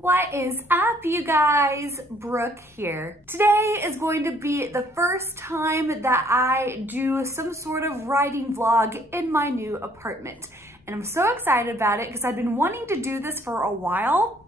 What is up, you guys? Brooke here. Today is going to be the first time that I do some sort of writing vlog in my new apartment. And I'm so excited about it because I've been wanting to do this for a while,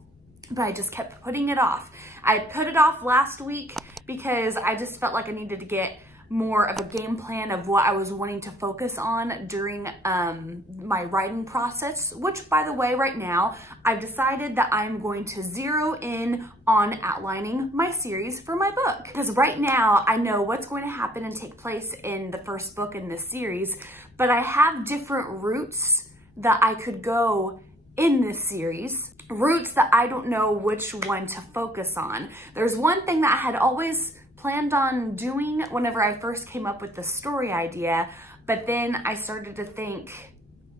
but I just kept putting it off. I put it off last week because I just felt like I needed to get more of a game plan of what I was wanting to focus on during my writing process, which, by the way, right now, I've decided that I'm going to zero in on outlining my series for my book. Because right now, I know what's going to happen and take place in the first book in this series, but I have different routes that I could go in this series, routes that I don't know which one to focus on. There's one thing that I had always planned on doing whenever I first came up with the story idea, but then I started to think,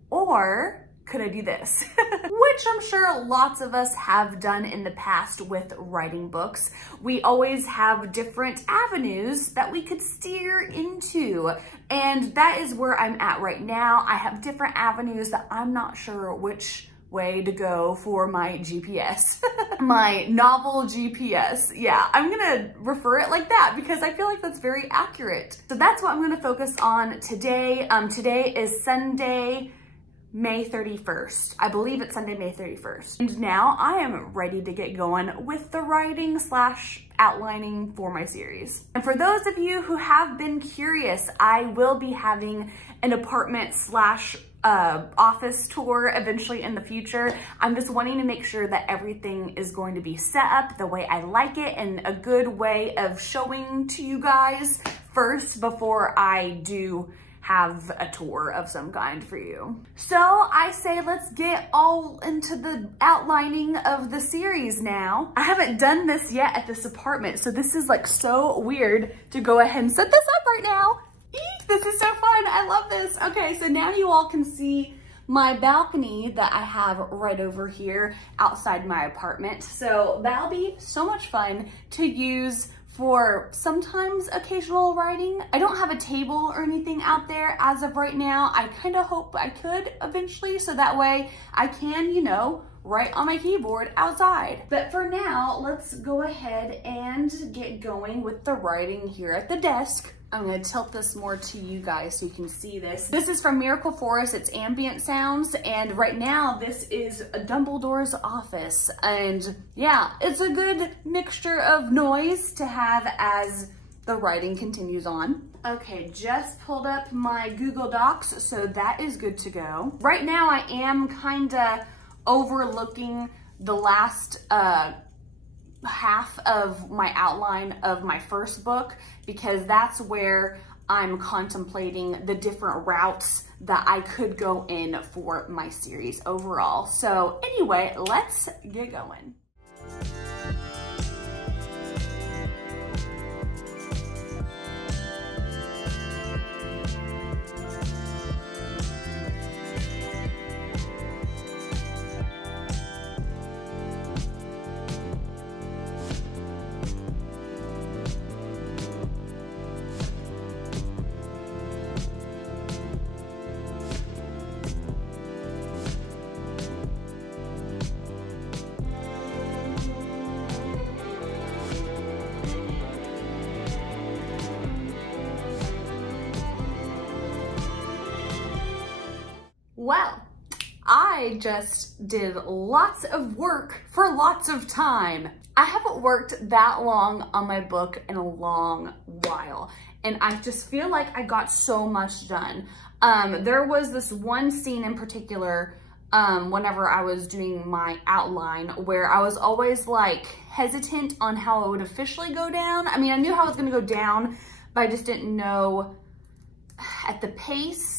or could I do this? Which I'm sure lots of us have done in the past with writing books. We always have different avenues that we could steer into, and that is where I'm at right now. I have different avenues that I'm not sure which way to go for my GPS. My novel GPS. Yeah, I'm gonna refer it like that because I feel like that's very accurate. So that's what I'm gonna focus on today. Today is Sunday, May 31st. I believe it's Sunday, May 31st. And now I am ready to get going with the writing / outlining for my series. And for those of you who have been curious, I will be having an apartment / office tour eventually in the future. I'm just wanting to make sure that everything is going to be set up the way I like it and a good way of showing to you guys first before I do have a tour of some kind for you. So I say let's get all into the outlining of the series now. I haven't done this yet at this apartment, so this is like so weird to go ahead and set this up right now. Eek, this is so fun. I love this. Okay, so now you all can see my balcony that I have right over here outside my apartment. So that'll be so much fun to use for sometimes occasional writing. I don't have a table or anything out there as of right now. I kind of hope I could eventually, so that way I can, you know, write on my keyboard outside. But for now, let's go ahead and get going with the writing here at the desk. I'm gonna tilt this more to you guys so you can see this. This is from Miracle Forest, it's ambient sounds, and right now this is Dumbledore's office. And yeah, it's a good mixture of noise to have as the writing continues on. Okay, just pulled up my Google Docs, so that is good to go. Right now I am kinda overlooking the last half of my outline of my first book because that's where I'm contemplating the different routes that I could go in for my series overall. So anyway, let's get going. Well, I just did lots of work for lots of time. I haven't worked that long on my book in a long while, and I just feel like I got so much done. There was this one scene in particular whenever I was doing my outline where I was always like hesitant on how it would officially go down. I mean, I knew how it was gonna go down, but I just didn't know at the pace.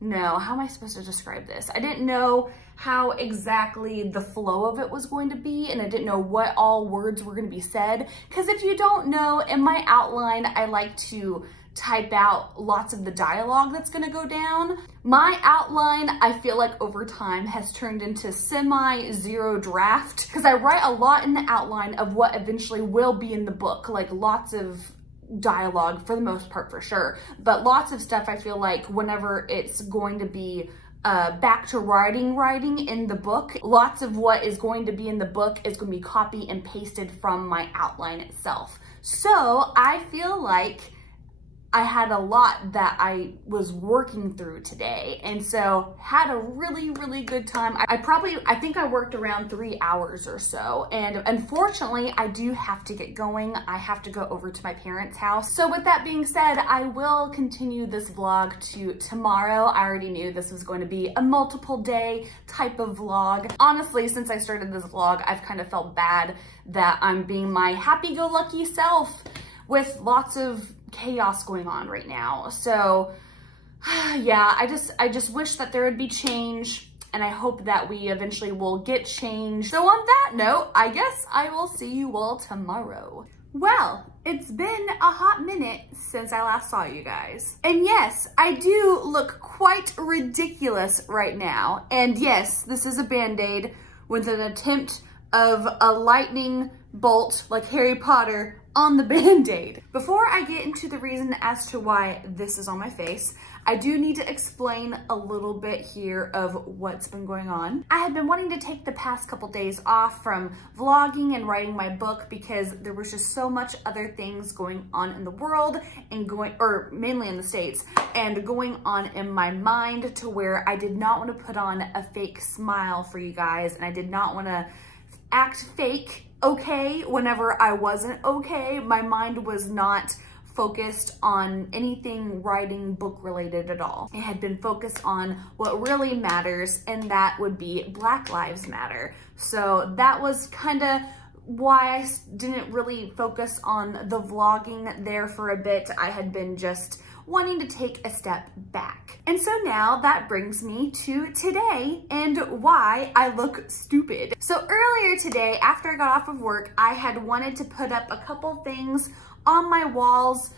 No, how am I supposed to describe this? I didn't know how exactly the flow of it was going to be, and I didn't know what all words were going to be said. Because if you don't know, in my outline, I like to type out lots of the dialogue that's going to go down. My outline, I feel like over time has turned into semi-zero draft because I write a lot in the outline of what eventually will be in the book, like lots of dialogue for the most part, for sure, but lots of stuff I feel like whenever it's going to be back to writing in the book. Lots of what is going to be in the book is going to be copy and pasted from my outline itself. So I feel like I had a lot that I was working through today, and so had a really, really good time. I think I worked around 3 hours or so, and unfortunately I do have to get going. I have to go over to my parents' house. So with that being said, I will continue this vlog to tomorrow. I already knew this was going to be a multiple day type of vlog. Honestly, since I started this vlog, I've kind of felt bad that I'm being my happy-go-lucky self with lots of chaos going on right now. So yeah, I just wish that there would be change, and I hope that we eventually will get change. So on that note, I guess I will see you all tomorrow. Well, it's been a hot minute since I last saw you guys. And yes, I do look quite ridiculous right now. And yes, this is a Band-Aid with an attempt of a lightning bolt like Harry Potter on the Band-Aid. Before I get into the reason as to why this is on my face, I do need to explain a little bit here of what's been going on. I had been wanting to take the past couple days off from vlogging and writing my book because there was just so much other things going on in the world and mainly in the States, and going on in my mind to where I did not want to put on a fake smile for you guys, and I did not want to act fake okay whenever I wasn't okay. My mind was not focused on anything writing book related at all. It had been focused on what really matters, and that would be Black Lives Matter. So that was kind of why I didn't really focus on the vlogging there for a bit. I had been just wanting to take a step back. And so now that brings me to today and why I look stupid. So earlier today, after I got off of work, I had wanted to put up a couple things on my walls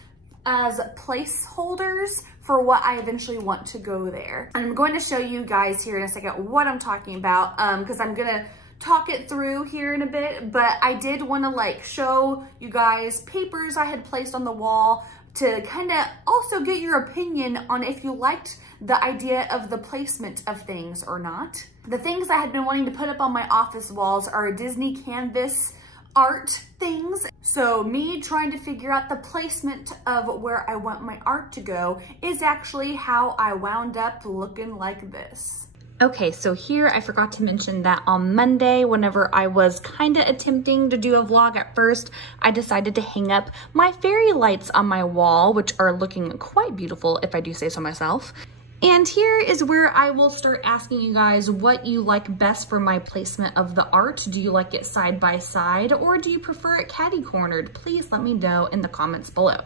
as placeholders for what I eventually want to go there. And I'm going to show you guys here in a second what I'm talking about, because I'm gonna talk it through here in a bit, but I did want to like show you guys papers I had placed on the wall to kind of also get your opinion on if you liked the idea of the placement of things or not. The things I had been wanting to put up on my office walls are Disney canvas art things. So me trying to figure out the placement of where I want my art to go is actually how I wound up looking like this. Okay, so here I forgot to mention that on Monday, whenever I was kind of attempting to do a vlog at first, I decided to hang up my fairy lights on my wall, which are looking quite beautiful if I do say so myself. And here is where I will start asking you guys what you like best for my placement of the art. Do you like it side by side, or do you prefer it catty-cornered? Please let me know in the comments below.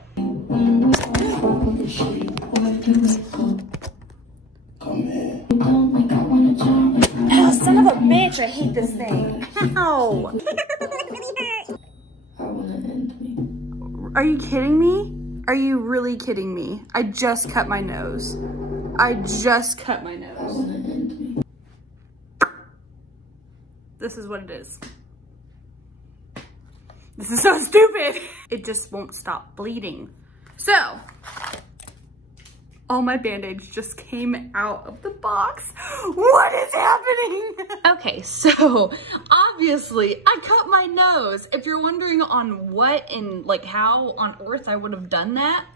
Oh, son of a bitch, I hate this thing. Ow! Are you kidding me? Are you really kidding me? I just cut my nose. I just cut my nose. This is what it is. This is so stupid. It just won't stop bleeding. So, all my Band-Aids just came out of the box. What is happening? Okay, so obviously I cut my nose. If you're wondering on what and like how on earth I would have done that,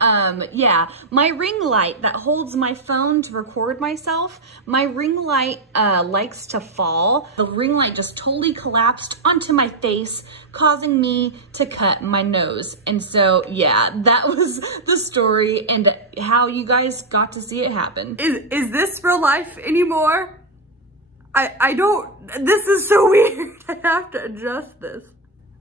yeah, my ring light that holds my phone to record myself, my ring light likes to fall. The ring light just totally collapsed onto my face, causing me to cut my nose. And so yeah, that was the story and how you guys got to see it happen. Is this real life anymore? I don't, this is so weird. I have to adjust this.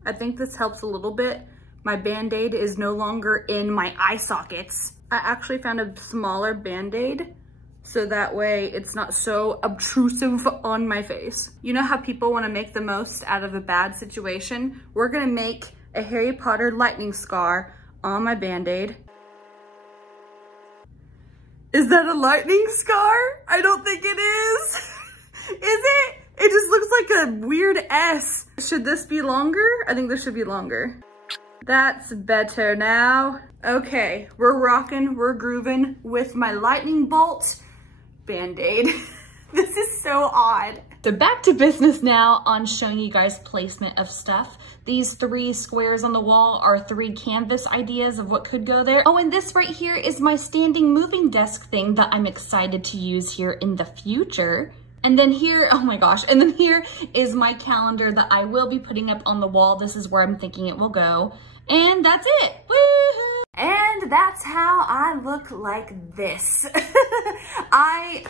I think this helps a little bit. My Band-Aid is no longer in my eye sockets. I actually found a smaller Band-Aid so that way it's not so obtrusive on my face. You know how people want to make the most out of a bad situation? We're gonna make a Harry Potter lightning scar on my Band-Aid. Is that a lightning scar? I don't think it is. Is it? It just looks like a weird S. Should this be longer? I think this should be longer. That's better now. Okay, we're rocking, we're grooving with my lightning bolt Band-Aid. This is so odd. So back to business now on showing you guys placement of stuff. These 3 squares on the wall are 3 canvas ideas of what could go there. Oh, and this right here is my standing moving desk thing that I'm excited to use here in the future. And then here, oh my gosh, and then here is my calendar that I will be putting up on the wall. This is where I'm thinking it will go. And that's it, woohoo! And that's how I look like this. I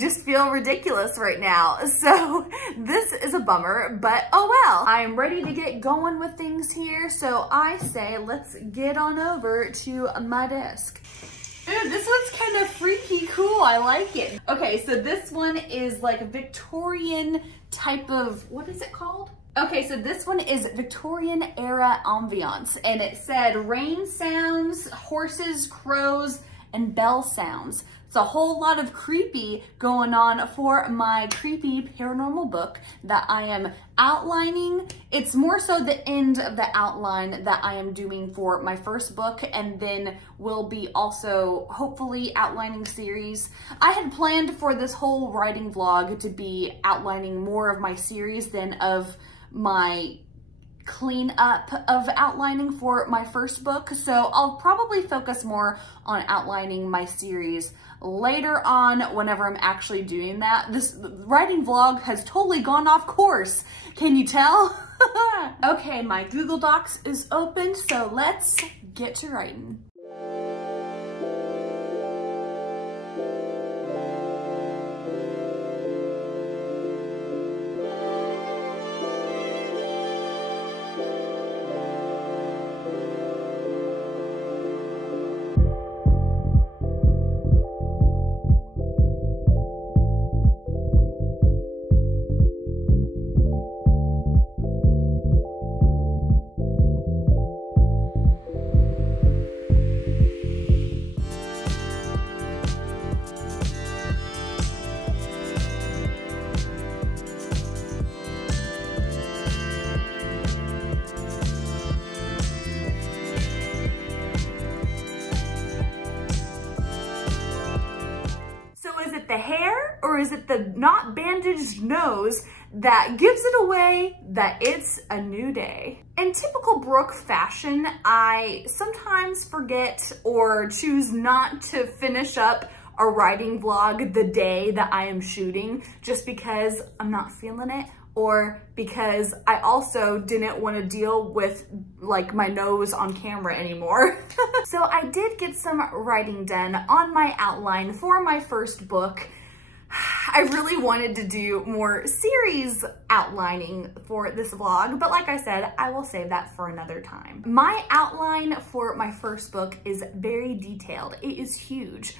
just feel ridiculous right now. So this is a bummer, but oh well. I'm ready to get going with things here. So I say, let's get on over to my desk. Ooh, this one's kind of freaky cool. I like it. Okay, so this one is like a Victorian type of, what is it called? Okay, so this one is Victorian era ambiance, and it said rain sounds, horses, crows, and bell sounds. It's a whole lot of creepy going on for my creepy paranormal book that I am outlining. It's more so the end of the outline that I am doing for my first book, and then will be also hopefully outlining series. I had planned for this whole writing vlog to be outlining more of my series than of my clean up of outlining for my first book. So I'll probably focus more on outlining my series later on whenever I'm actually doing that. This writing vlog has totally gone off course. Can you tell? Okay, my Google Docs is open, so let's get to writing. The hair, or is it the not bandaged nose that gives it away that it's a new day? In typical Brooke fashion, I sometimes forget or choose not to finish up a writing vlog the day that I am shooting just because I'm not feeling it, or because I also didn't want to deal with like my nose on camera anymore. So I did get some writing done on my outline for my first book. I really wanted to do more series outlining for this vlog, but like I said, I will save that for another time. My outline for my first book is very detailed. It is huge.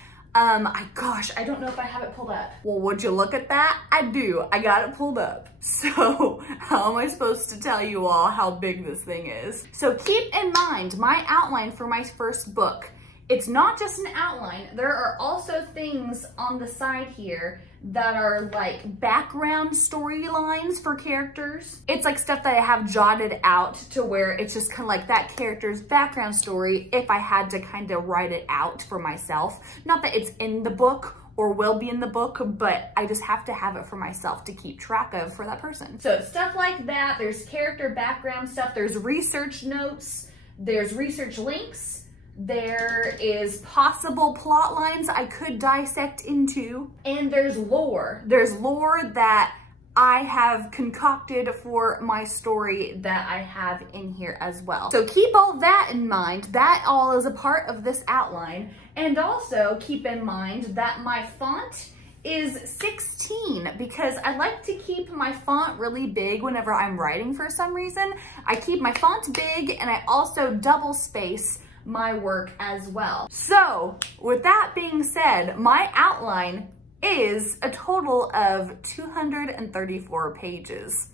Gosh, I don't know if I have it pulled up. Well, would you look at that? I do. I got it pulled up. So how am I supposed to tell you all how big this thing is? So keep in mind, my outline for my first book, it's not just an outline. There are also things on the side here that are like background storylines for characters. It's like stuff that I have jotted out to where it's just kind of like that character's background story if I had to kind of write it out for myself. Not that it's in the book or will be in the book, but I just have to have it for myself to keep track of for that person. So stuff like that, there's character background stuff, there's research notes, there's research links, there is possible plot lines I could dissect into, and there's lore. There's lore that I have concocted for my story that I have in here as well. So keep all that in mind. That all is a part of this outline. And also keep in mind that my font is 16 because I like to keep my font really big whenever I'm writing for some reason. I keep my font big and I also double space my work as well. So with that being said, my outline is a total of 234 pages.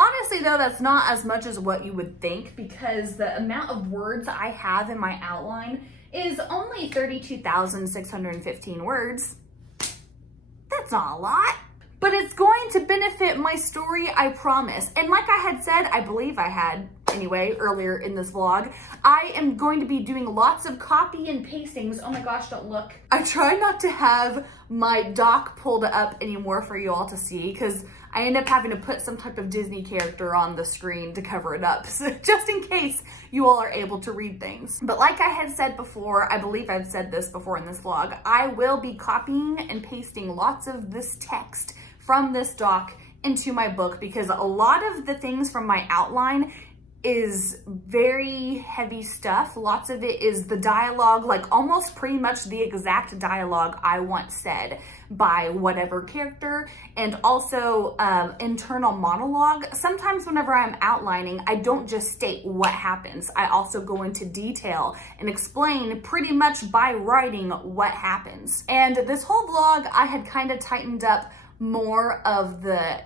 Honestly though, that's not as much as what you would think because the amount of words I have in my outline is only 32,615 words. That's not a lot, but it's going to benefit my story, I promise. And like I had said, I believe I had, anyway, earlier in this vlog, I am going to be doing lots of copy and pastings. Oh my gosh, don't look. I try not to have my doc pulled up anymore for you all to see because I end up having to put some type of Disney character on the screen to cover it up, so just in case you all are able to read things. But like I had said before, I believe I've said this before in this vlog, I will be copying and pasting lots of this text from this doc into my book because a lot of the things from my outline is very heavy stuff. Lots of it is the dialogue, like almost pretty much the exact dialogue I once said by whatever character, and also internal monologue. Sometimes whenever I'm outlining, I don't just state what happens. I also go into detail and explain pretty much by writing what happens. And this whole vlog, I had kind of tightened up more of the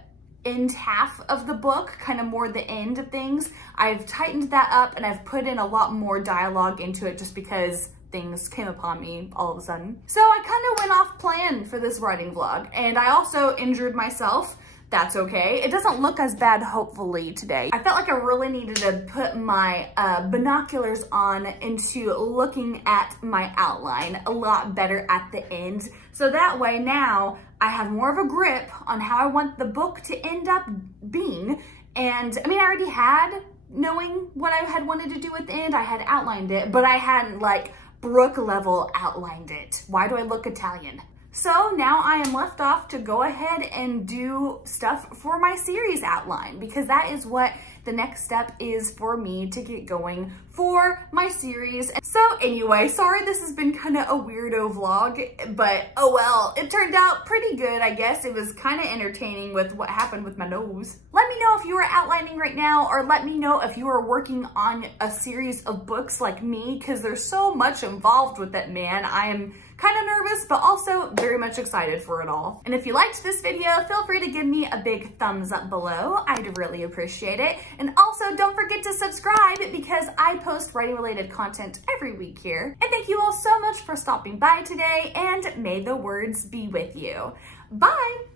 end half of the book, kind of more the end of things. I've tightened that up and I've put in a lot more dialogue into it just because things came upon me all of a sudden. So I kind of went off plan for this writing vlog, and I also injured myself. That's okay. It doesn't look as bad, hopefully, today. I felt like I really needed to put my binoculars on into looking at my outline a lot better at the end. So that way now I have more of a grip on how I want the book to end up being. And I mean, I already had knowing what I had wanted to do at the end. I had outlined it, but I hadn't like Brooke level outlined it. Why do I look Italian? So now I am left off to go ahead and do stuff for my series outline because that is what the next step is for me to get going for my series. So anyway, sorry this has been kind of a weirdo vlog, but oh well, it turned out pretty good, I guess. It was kind of entertaining with what happened with my nose. Let me know if you are outlining right now, or let me know if you are working on a series of books like me, because there's so much involved with it, man. I am kind of nervous, but also very much excited for it all. And if you liked this video, feel free to give me a big thumbs up below. I'd really appreciate it. And also don't forget to subscribe because I post writing related content every week here. And thank you all so much for stopping by today, and may the words be with you. Bye.